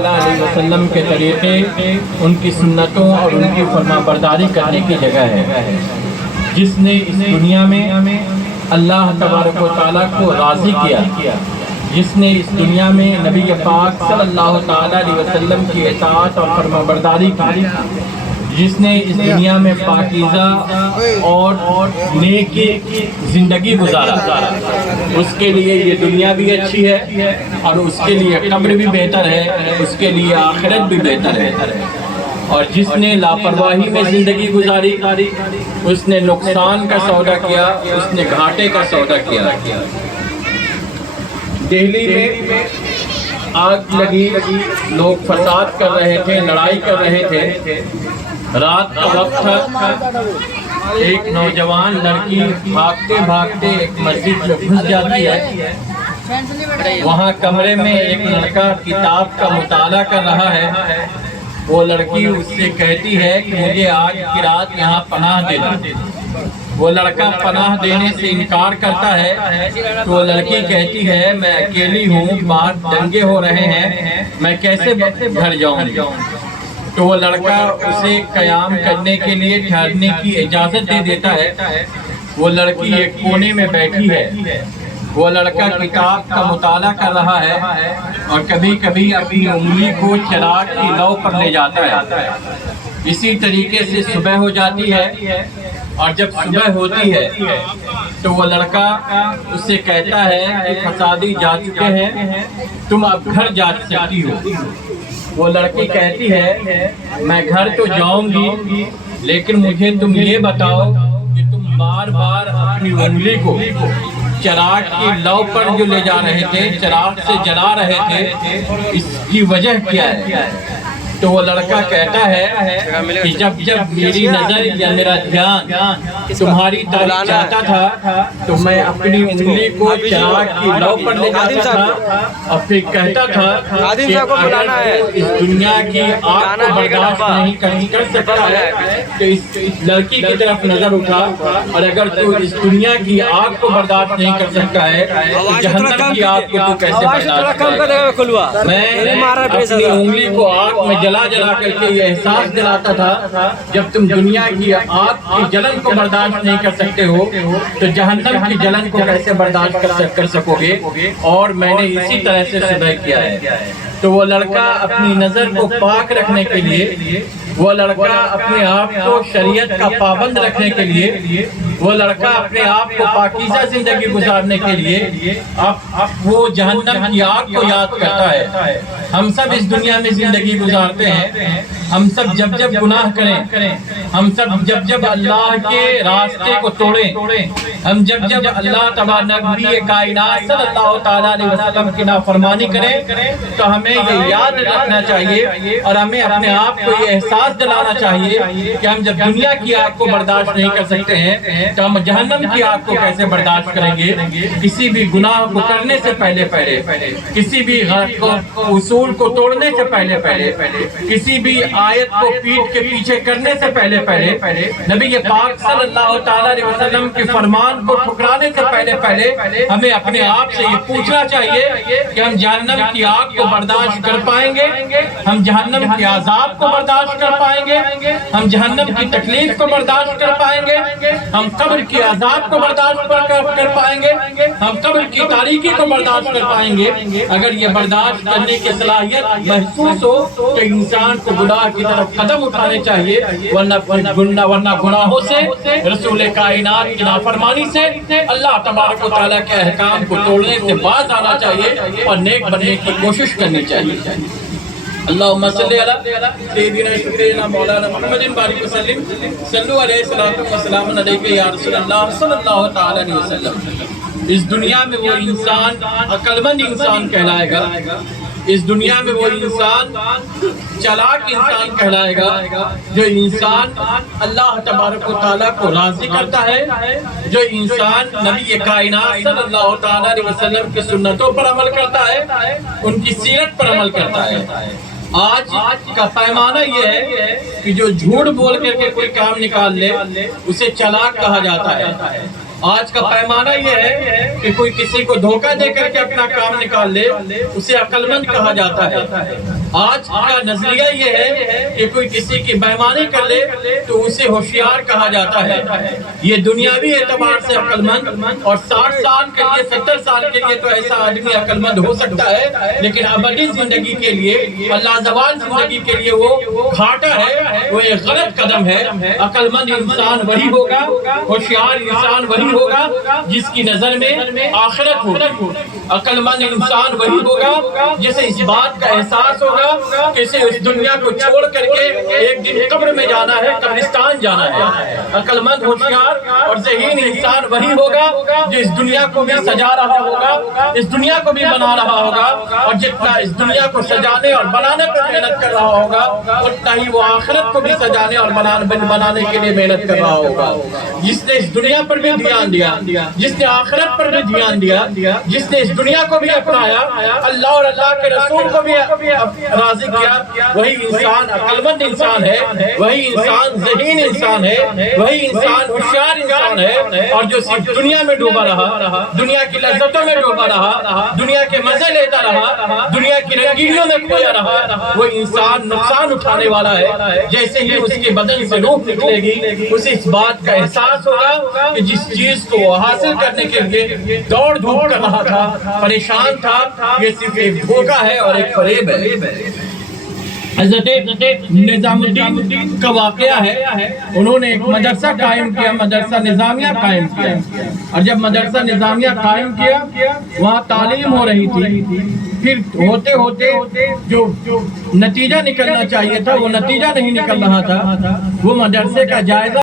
تعالیٰ علیہ وسلم کے طریقے، ان کی سنتوں اور ان کی فرما برداری کرنے کی جگہ ہے۔ جس نے اس دنیا میں اللہ تبارک و تعالیٰ کو راضی کیا، جس نے اس دنیا میں نبی پاک صلی اللہ تعالیٰ علیہ وسلم کی اطاعت اور فرما برداری کی، جس نے اس دنیا میں پاکیزہ اور نیکی زندگی گزارا، اس کے لیے یہ دنیا بھی اچھی ہے اور اس کے لیے قبر بھی بہتر ہے، اس کے لیے آخرت بھی بہتر ہے۔ اور جس نے لاپرواہی میں زندگی گزاری، اس نے نقصان کا سودا کیا، اس نے گھاٹے کا سودا کیا۔ دہلی میں آگ لگی، لوگ فساد کر رہے تھے، لڑائی کر رہے تھے، رات کا وقت تھا، ایک نوجوان لڑکی بھاگتے بھاگتے ایک مسجد میں گھس جاتی ہے۔ وہاں کمرے میں ایک لڑکا کتاب کا مطالعہ کر رہا ہے۔ وہ لڑکی اس سے کہتی ہے کہ مجھے آج کی رات یہاں پناہ دے دو۔ وہ لڑکا پناہ دینے سے انکار کرتا ہے تو وہ لڑکی کہتی ہے میں اکیلی ہوں، باہر دنگے ہو رہے ہیں، میں کیسے گھر جاؤں گی؟ تو وہ لڑکا اسے قیام کرنے کے لیے ٹھہرنے کی اجازت دے دیتا ہے۔ وہ لڑکی ایک کونے میں بیٹھی ہے، وہ لڑکا کتاب کا مطالعہ کر رہا ہے اور کبھی کبھی اپنی انگلی کو چراغ کی لو پر لے جاتا ہے۔ اسی طریقے سے صبح ہو جاتی ہے اور جب صبح ہوتی ہے تو وہ لڑکا اس سے کہتا ہے کہ فسادی جا چکے ہیں، تم اب گھر جا سکتی ہو۔ وہ لڑکی کہتی ہے میں گھر تو جاؤں گی، لیکن مجھے تم یہ بتاؤ کہ تم بار بار اپنی انگلی کو چراغ کی لو پر جو لے جا رہے تھے، چراغ سے جلا رہے تھے، اس کی وجہ کیا ہے؟ تو وہ لڑکا کہتا ہے کہ جب میری نظر یا میرا دھیان تمہاری طرف جاتا تھا تو میں اپنی انگلی کو چراغ کی لو پر لے جاتا تھا اور پھر کہتا تھا کہ اگر اس دنیا کی آگ کو برداشت نہیں کر سکتا ہے تو اس لڑکی کی طرف نظر اٹھا، اور اگر تو اس دنیا کی آگ کو برداشت نہیں کر سکتا ہے تو جہنم کی آگ کو تو کیسے برداشت کرے گا؟ میں اپنی انگلی کو آگ میں جلا کر کے یہ احساس دلاتا تھا جب تم دنیا کی آگ کی جلن کو برداشت نہیں کر سکتے ہو تو جہنم کی جلن کو کیسے برداشت کر سکو گے؟ اور میں نے اسی طرح سے صبح کیا ہے۔ تو وہ لڑکا اپنی نظر کو پاک رکھنے کے لیے، وہ لڑکا اپنے آپ کو شریعت کا پابند رکھنے کے لیے، وہ لڑکا اپنے آپ کو پاکیزہ زندگی گزارنے کے لیے اب وہ جہنم کی آگ کو یاد کرتا ہے۔ ہم سب اس دنیا میں زندگی گزارتے ہیں، ہم سب جب گناہ کریں، ہم سب جب اللہ کے راستے کو توڑیں، ہم جب اللہ تبارک نبی کائنات صلی اللہ تعالیٰ علیہ وسلم کی نافرمانی کریں تو ہمیں یہ یاد رکھنا چاہیے اور ہمیں اپنے آپ کو یہ احساس دلانا چاہیے کہ ہم جب دنیا کی آگ کو برداشت نہیں کر سکتے ہیں تو ہم جہنم کی آگ کو کیسے برداشت کریں گے؟ کسی بھی گناہ کو کرنے سے پہلے کسی بھی اصول کو توڑنے سے پہلے کسی بھی آیت کو پیٹ کے پیچھے کرنے سے پہلے نبی پاک صلی اللہ تعالیٰ علیہ وسلم کے فرمان کو ٹھکرانے سے پہلے ہمیں اپنے آپ سے یہ پوچھنا چاہیے کہ ہم جہنم کی آگ کو برداشت کر پائیں گے؟ ہم جہنم کے عذاب کو برداشت کر پائیں گے؟ ہم جہنم کی تکلیف کو برداشت کر پائیں گے؟ ہم قبر کی عذاب کو برداشت کر پائیں گے؟ ہم قبر کی تاریکی کو برداشت کر پائیں گے؟ اگر یہ برداشت کرنے کی صلاحیت محسوس ہو تو انسان کو گناہ کی طرف قدم اٹھانے چاہیے، ورنہ گناہوں سے، رسول کائنات کی نافرمانی سے، اللہ تبارک و تعالیٰ کے احکام کو توڑنے سے باز آنا چاہیے اور نیک بننے کی کوشش کرنی چاہیے۔ اللہم صلی علی سیدنا شفیعنا مولانا محمد بارک وسلم، صلو علیہ الصلوۃ والسلام علیک یا رسول اللہ صلی اللہ تعالی علیہ وسلم۔ اس دنیا میں وہ انسان عقل مند انسان کہلائے گا، اس دنیا میں وہ انسان چالاک انسان کہلائے گا جو انسان اللہ تبارک و تعالیٰ کو راضی کرتا ہے، جو انسان نبی کائنات صلی اللہ تعالیٰ علیہ وسلم کی سنتوں پر عمل کرتا ہے، ان کی سیرت پر عمل کرتا ہے۔ آج کا پیمانہ یہ ہے کہ جو جھوٹ بول کر کے کوئی کام نکال لے اسے چالاک کہا جاتا ہے، آج کا پیمانہ یہ ہے کہ کوئی کسی کو دھوکہ دے کر کے اپنا کام نکال لے اسے عقل مند کہا جاتا ہے۔ آج کا نظریہ یہ ہے کہ کوئی کسی کی بےایمانی کر لے تو اسے ہوشیار کہا جاتا ہے۔ یہ دنیاوی اعتبار سے عقل مند، اور 60 سال کے لیے 70 سال کے لیے تو ایسا آدمی عقل مند ہو سکتا ہے، لیکن ابدی زندگی کے لیے، اللہ زوال زندگی کے لیے وہ گھاٹا ہے، وہ ایک غلط قدم ہے۔ عقل مند انسان وہی ہوگا، ہوشیار انسان وہی ہوگا جس کی نظر میں آخرت ہوگی۔ عقل مند انسان وہی ہوگا جسے اس بات کا احساس ہوگا کہ اسے اس دنیا کو چھوڑ کر کے ایک دن قبر میں جانا ہے، قبرستان جانا ہے۔ عقل مند، ہوشیار اور ذہین انسان وہی ہوگا جو اس دنیا کو بھی سجا رہا ہوگا، اس دنیا کو بھی بنا رہا ہوگا، اور جتنا اس دنیا کو سجانے اور بنانے پر محنت کر رہا ہوگا اتنا ہی وہ آخرت کو بھی سجانے اور بنانے کے لیے محنت کر رہا ہوگا۔ جس نے اس دنیا پر بھی دھیان دیا، جس نے آخرت پر بھی دھیان دیا، جس نے اس دنیا کو بھی اپنایا، اللہ اور اللہ کے رسول کو بھی راضی کیا، وہی انسان عقل مند انسان ہے، وہی انسان ذہین انسان ہے، وہی انسان ہوشیار انسان ہے۔ اور جو صرف دنیا میں ڈوبا رہا، دنیا کی لذتوں میں ڈوبا رہا، دنیا کے مزے لیتا رہا، دنیا کی رنگینیوں میں کھویا رہا، وہ انسان نقصان اٹھانے والا ہے۔ جیسے ہی اس کے بدن سے روح نکلے گی اسے اس بات کا احساس ہوگا کہ جس چیز کو وہ حاصل کرنے کے لیے دوڑ دھوپ کر رہا تھا، پریشان تھا، یہ صرف ایک دھوکہ ہے اور ایک فریب ہے۔ حضرت نظام الدین کا واقعہ ہے، انہوں نے ایک مدرسہ قائم کیا، مدرسہ نظامیہ قائم کیا، اور جب مدرسہ نظامیہ قائم کیا وہاں تعلیم ہو رہی تھی، پھر ہوتے ہوتے جو نتیجہ نکلنا چاہیے تھا وہ نتیجہ نہیں نکل رہا تھا، وہ مدرسے کا جائزہ